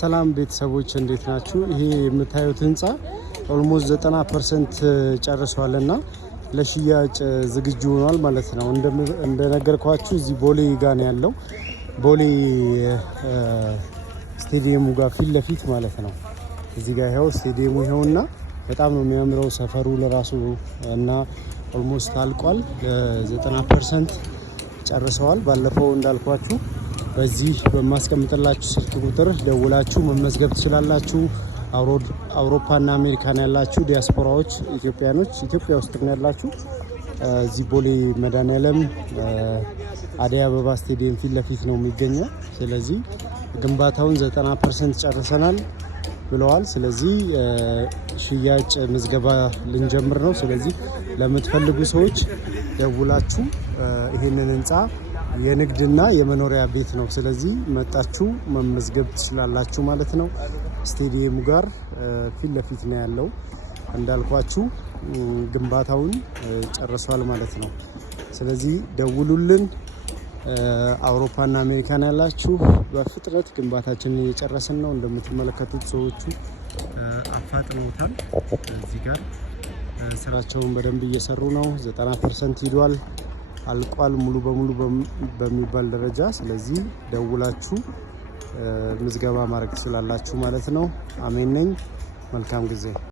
ሰላም ቤተሰቦች እንዴት ናችሁ? ይሄ የምታዩት ህንጻ ኦልሞስት 90% ጨርሷልና ለሽያጭ ዝግጁ ሆኗል ማለት ነው። እንደነገርኳችሁ እዚህ ቦሌ ጋር ነው ያለው። ቦሌ ስቴዲየሙ ጋር ፊት ለፊት ማለት ነው። እዚህ ጋር ይኸው ስቴዲየሙ ይኸውና በጣም ነው የሚያምረው ሰፈሩ ለራሱ እና ኦልሞስት አልቋል። 90% ጨርሰዋል። ባለፈው እንዳልኳችሁ በዚህ በማስቀምጥላችሁ ስልክ ቁጥር ደውላችሁ መመዝገብ ትችላላችሁ። አውሮፓና አሜሪካን ያላችሁ ዲያስፖራዎች ኢትዮጵያኖች ኢትዮጵያ ውስጥ ነው ያላችሁ እዚህ ቦሌ መድኃኔዓለም አደይ አበባ ስቴዲየም ፊት ለፊት ነው የሚገኘው። ስለዚህ ግንባታውን 90% ጨርሰናል ብለዋል። ስለዚህ ሽያጭ ምዝገባ ልንጀምር ነው። ስለዚህ ለምትፈልጉ ሰዎች ደውላችሁ ይሄንን ህንጻ የንግድና የመኖሪያ ቤት ነው። ስለዚህ መጣችሁ መመዝገብ ትችላላችሁ ማለት ነው። ስቴዲየሙ ጋር ፊት ለፊት ነው ያለው። እንዳልኳችሁ ግንባታውን ጨርሷል ማለት ነው። ስለዚህ ደውሉልን። አውሮፓና አሜሪካን ያላችሁ በፍጥነት ግንባታችንን እየጨረስን ነው። እንደምትመለከቱት ሰዎቹ አፋጥነውታል። እዚህ ጋር ስራቸውን በደንብ እየሰሩ ነው። 90% ሂዷል፣ አልቋል ሙሉ በሙሉ በሚባል ደረጃ። ስለዚህ ደውላችሁ ምዝገባ ማድረግ ትችላላችሁ ማለት ነው። አሜን ነኝ። መልካም ጊዜ